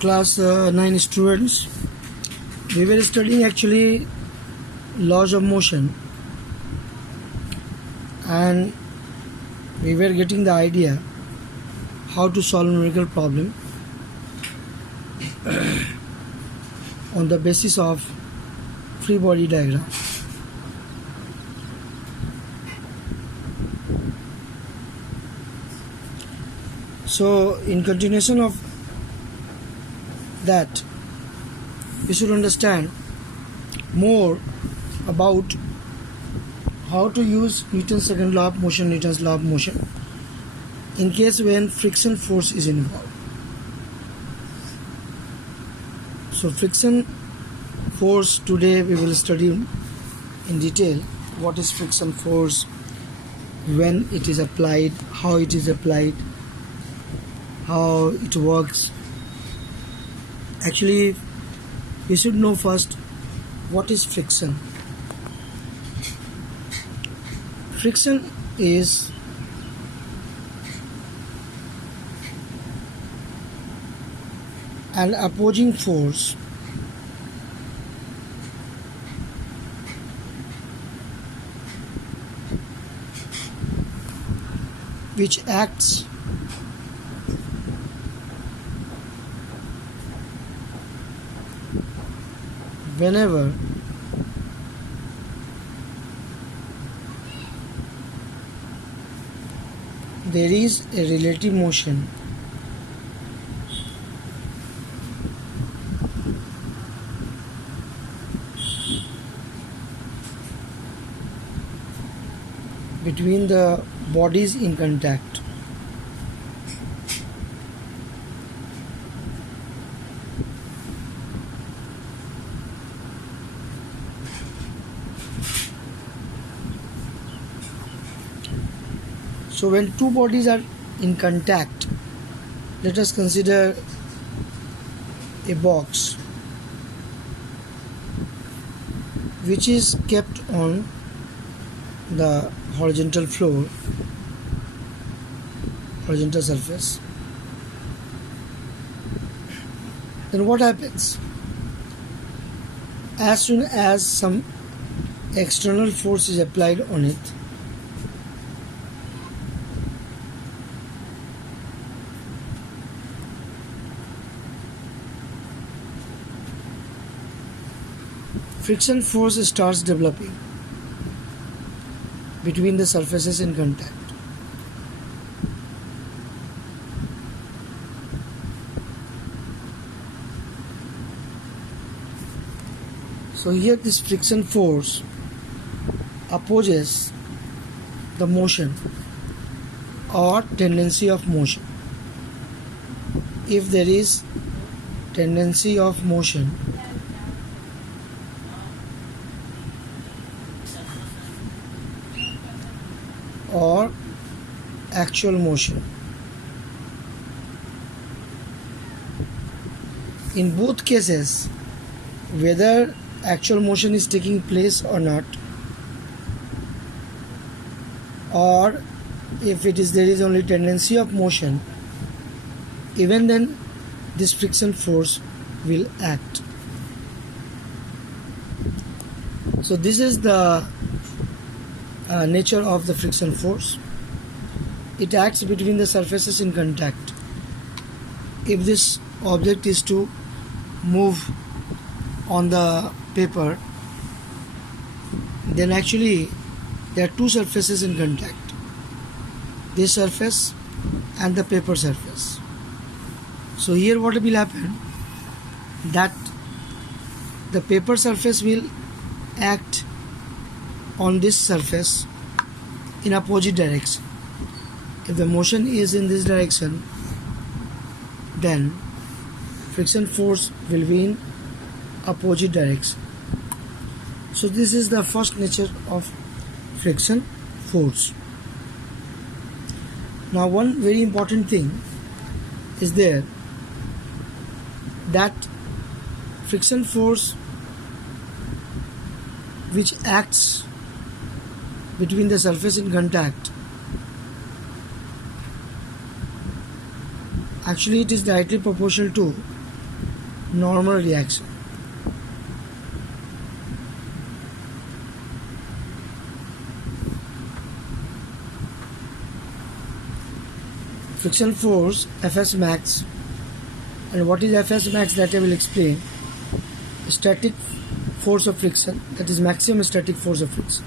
Class 9 students, we were studying actually laws of motion, and we were getting the idea how to solve numerical problem on the basis of free body diagram. So in continuation of that, we should understand more about how to use Newton's second law of motion, Newton's law of motion, in case when friction force is involved. So friction force, today we will study in detail what is friction force, when it is applied, how it is applied, how it works. Actually, we should know first what is friction. Friction is an opposing force which acts whenever there is a relative motion between the bodies in contact. So when two bodies are in contact, let us consider a box which is kept on the horizontal floor, horizontal surface. Then what happens? As soon as some external force is applied on it, friction force starts developing between the surfaces in contact. So here this friction force opposes the motion or tendency of motion. If there is tendency of motion, or actual motion, in both cases, whether actual motion is taking place or not, or if it is there is only tendency of motion, even then this friction force will act. So this is the nature of the friction force. It acts between the surfaces in contact. If this object is to move on the paper, then actually there are two surfaces in contact, this surface and the paper surface. So here what will happen, that the paper surface will act on this surface in opposite direction. If the motion is in this direction, then friction force will be in opposite direction. So this is the first nature of friction force. Now one very important thing is there, that friction force which acts between the surface in contact, actually it is directly proportional to normal reaction. Friction force Fs max, and what is Fs max, that I will explain. Static force of friction, that is maximum static force of friction.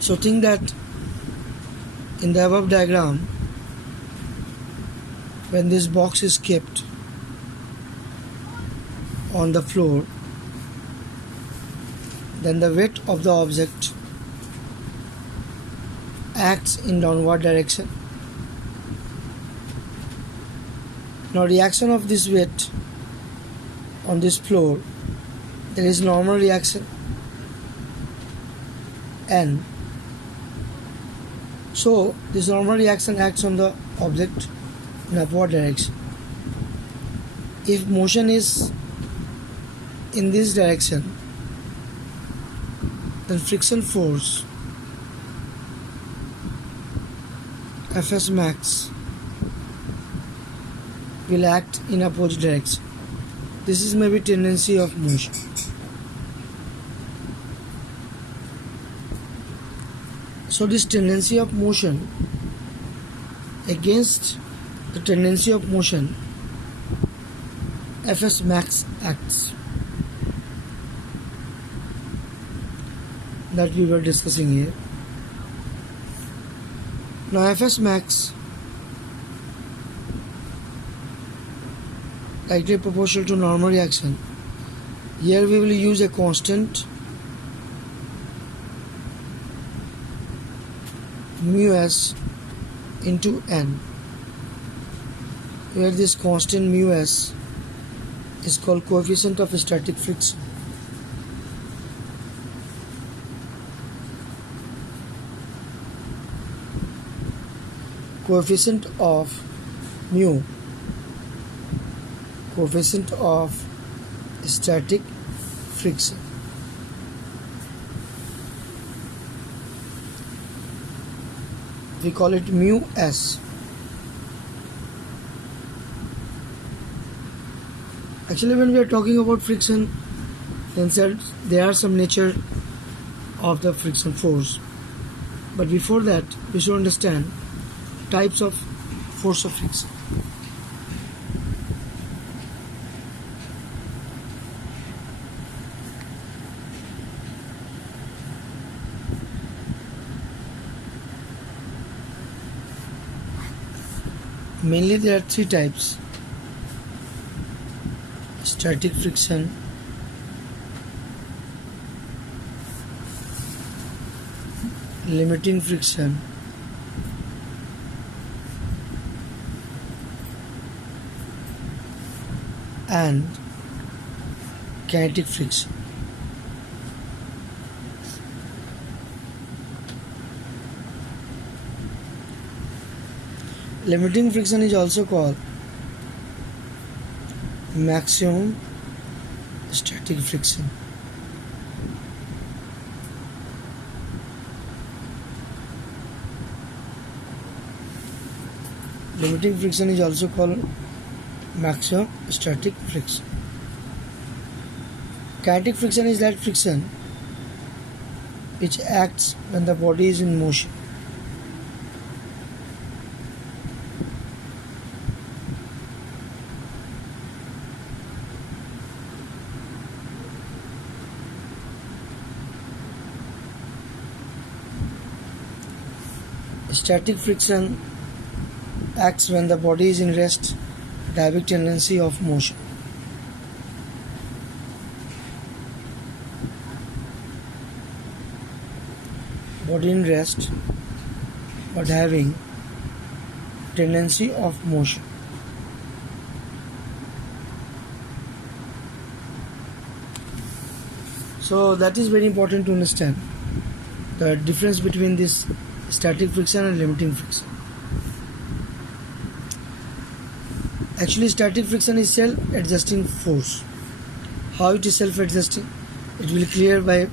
So think that in the above diagram, when this box is kept on the floor, then the weight of the object acts in downward direction. Now reaction of this weight on this floor, there is normal reaction, and so this normal reaction acts on the object in upward direction. If motion is in this direction, then friction force Fs max will act in opposite direction. This is maybe tendency of motion. So this tendency of motion, against the tendency of motion, Fs max acts, that we were discussing here. Now Fs max directly proportional to normal reaction. Here we will use a constant mu s into n, where this constant mu s is called coefficient of static friction. Coefficient of mu, coefficient of static friction. We call it mu s. Actually, when we are talking about friction, then there are some nature of the friction force. But before that, we should understand types of force of friction. Mainly there are three types: static friction, limiting friction, and kinetic friction. Limiting friction is also called maximum static friction. Limiting friction is also called maximum static friction. Kinetic friction is that friction which acts when the body is in motion. Static friction acts when the body is in rest, direct tendency of motion. Body in rest but having tendency of motion. So that is very important to understand the difference between this static friction and limiting friction. Actually, static friction is self-adjusting force. How it is self-adjusting? It will clear by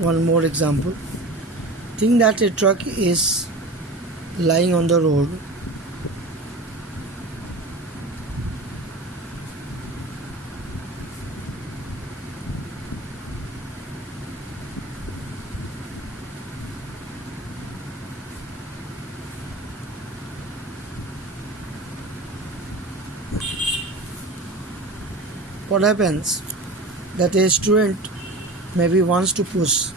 one more example. Think that a truck is lying on the road. What happens that a student maybe wants to push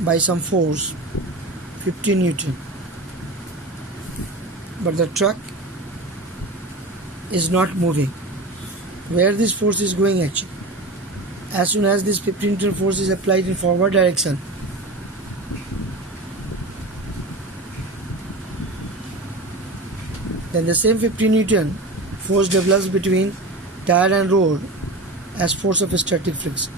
by some force 50 Newton, but the truck is not moving. Where this force is going actually? As soon as this 50 Newton force is applied in forward direction, then the same 50 Newton force develops between tire and road as force of static friction.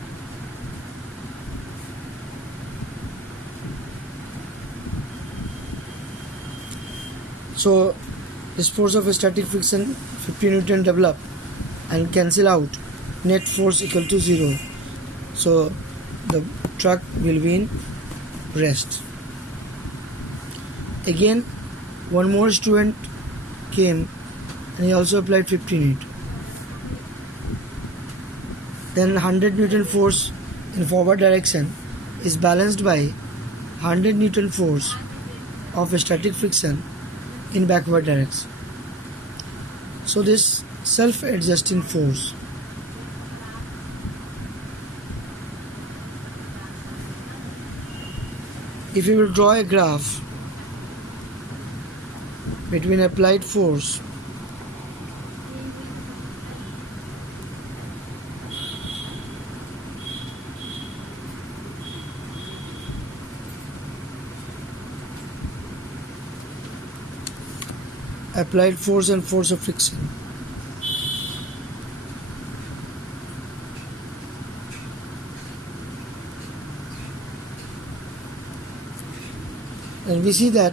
So this force of static friction 50 Newton develop and cancel out, net force equal to 0. So the truck will be in rest. Again, one more student came and he also applied 50 Newton. Then 100 Newton force in forward direction is balanced by 100 Newton force of static friction in backward direction. So this self-adjusting force if you will draw a graph between applied force and force of friction, and we see that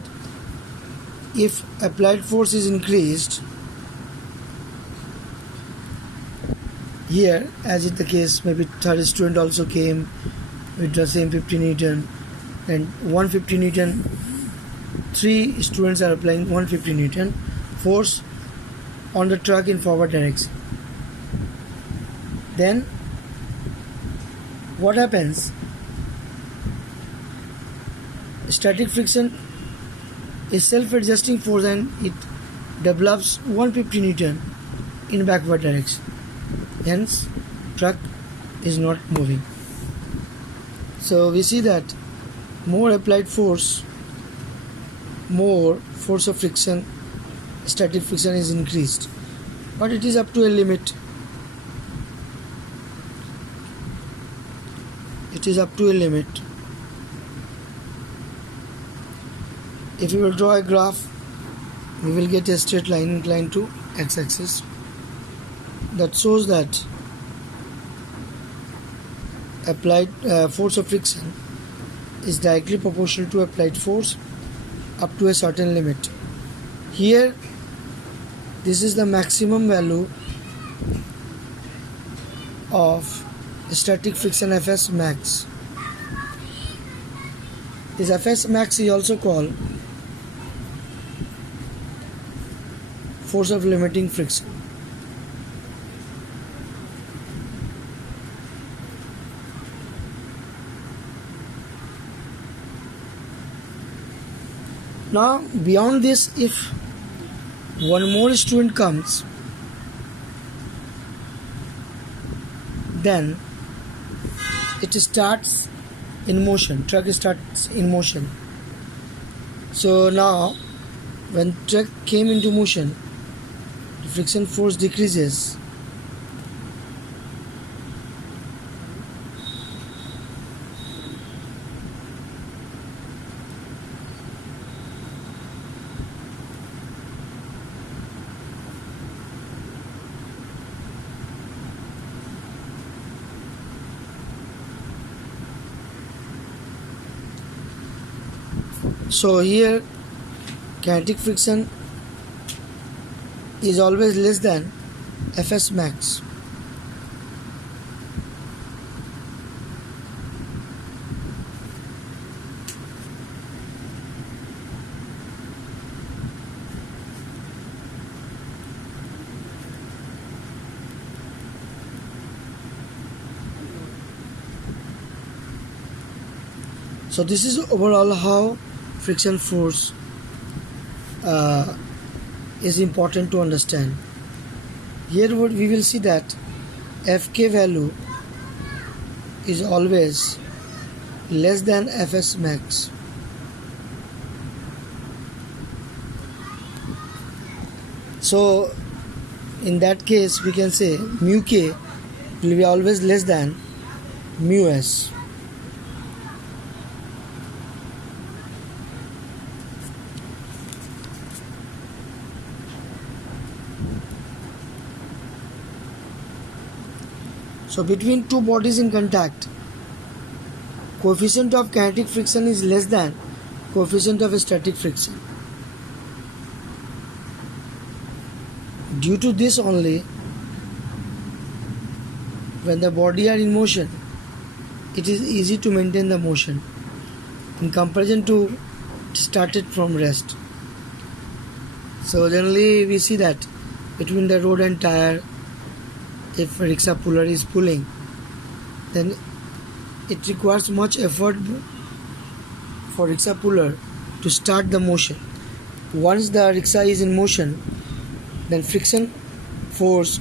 if applied force is increased here, as is the case, maybe third student also came with the same 50 Newton and 150 Newton, 3 students are applying 150 Newton force on the truck in forward direction. Then what happens? Static friction is self-adjusting force and it develops 150 Newton in backward direction. Hence, truck is not moving. So we see that more applied force, more force of friction, static friction is increased, but it is up to a limit. It is up to a limit. If we will draw a graph, we will get a straight line inclined to x-axis that shows that applied force of friction is directly proportional to applied force up to a certain limit. Here, this is the maximum value of static friction Fs max. This Fs max is also called force of limiting friction. Now beyond this, if one more student comes, then it starts in motion. Truck starts in motion. So now when truck came into motion, the friction force decreases. So here kinetic friction is always less than Fs max. So this is overall how friction force is important to understand. Here what we will see that Fk value is always less than Fs max. So in that case we can say mu k will be always less than mu s. So between two bodies in contact, coefficient of kinetic friction is less than coefficient of static friction. Due to this only, when the body are in motion, it is easy to maintain the motion in comparison to started from rest. So generally we see that between the rod and tire, if rickshaw puller is pulling, then it requires much effort for rickshaw puller to start the motion. Once the rickshaw is in motion, then friction force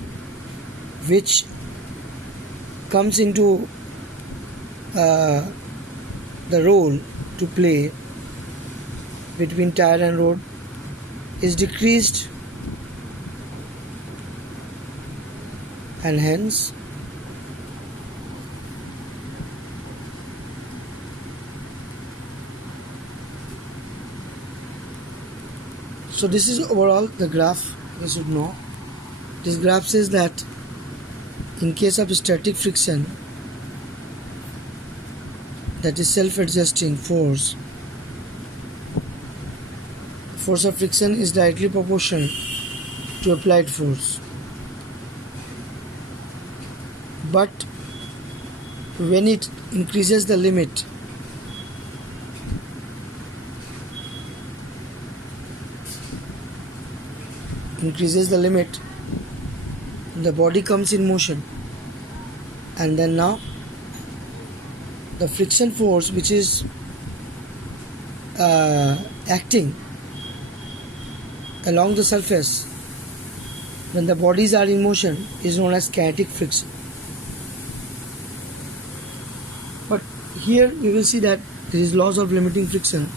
which comes into the role to play between tire and rod is decreased, and hence so this is overall the graph you should know. This graph says that in case of static friction, that is self-adjusting force of friction is directly proportional to applied force. But when it increases the limit, the body comes in motion, and then now the friction force which is acting along the surface when the bodies are in motion is known as kinetic friction. But here we will see that there is laws of limiting friction.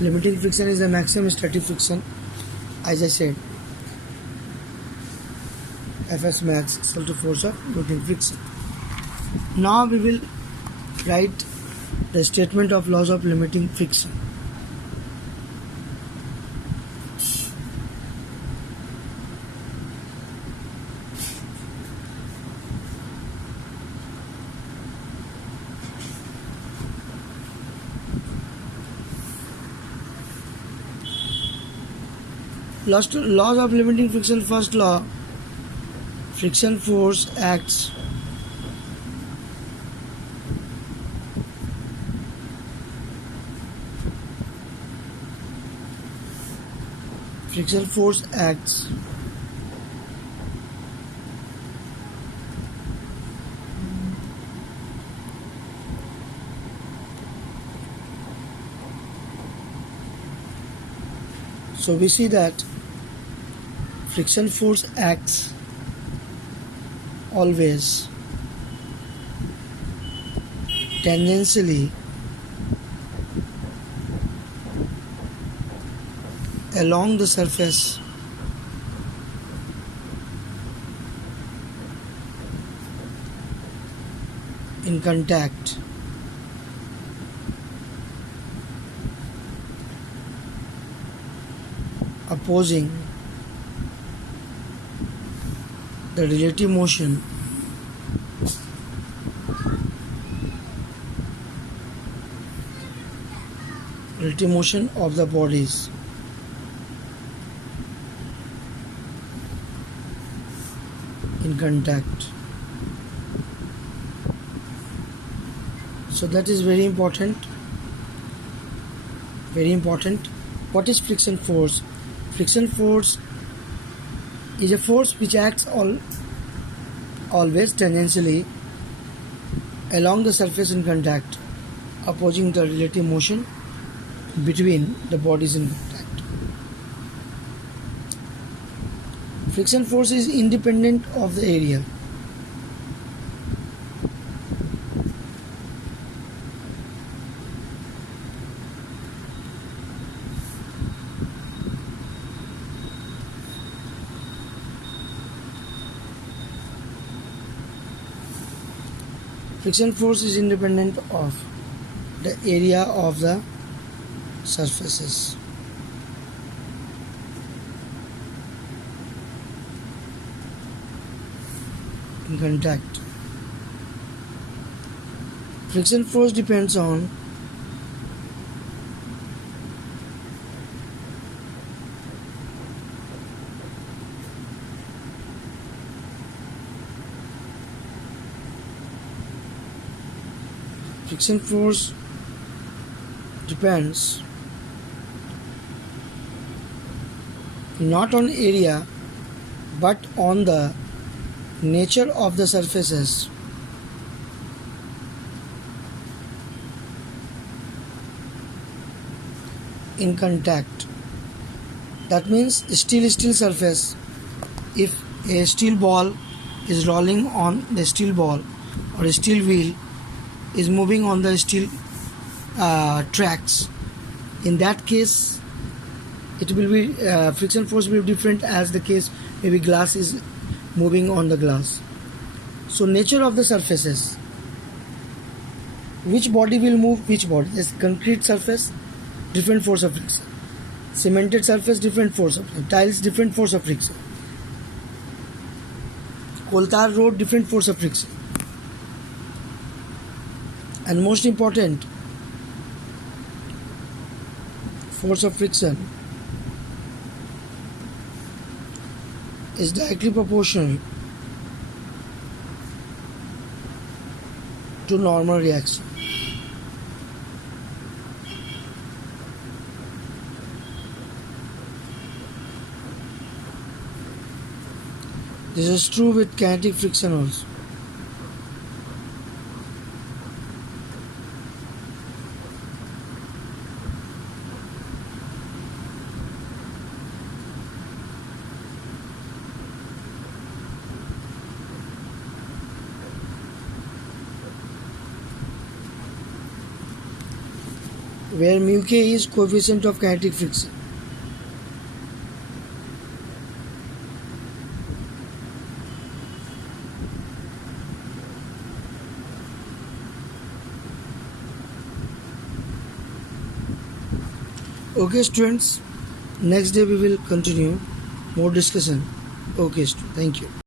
Limiting friction is the maximum static friction, as I said. Fs max is equal to force of limiting friction. Now we will write the statement of laws of limiting friction. Laws of limiting friction. First law, friction force acts so we see that friction force acts always tangentially along the surface in contact, opposing the relative motion of the bodies. in contact. So that is very important. Very important. What is friction force? Friction force is a force which acts always tangentially along the surface in contact, opposing the relative motion between the bodies in contact. Friction force is independent of the area. Friction force is independent of the area of the surfaces. In contact. Friction force depends on friction force depends not on area but on the nature of the surfaces. In contact. That means steel surface. If a steel ball is rolling on the steel ball or a steel wheel is moving on the steel tracks, in that case it will be friction force will be different as the case maybe glass is moving on the glass. So nature of the surfaces, which body will move which body. Yes, concrete surface, different force of friction. Cemented surface, different force of friction. Tiles, different force of friction. Coal tar road, different force of friction. And most important, force of friction is directly proportional to normal reaction. This is true with kinetic friction also. Where mu k is coefficient of kinetic friction. Okay students, next day we will continue more discussion. Okay, thank you.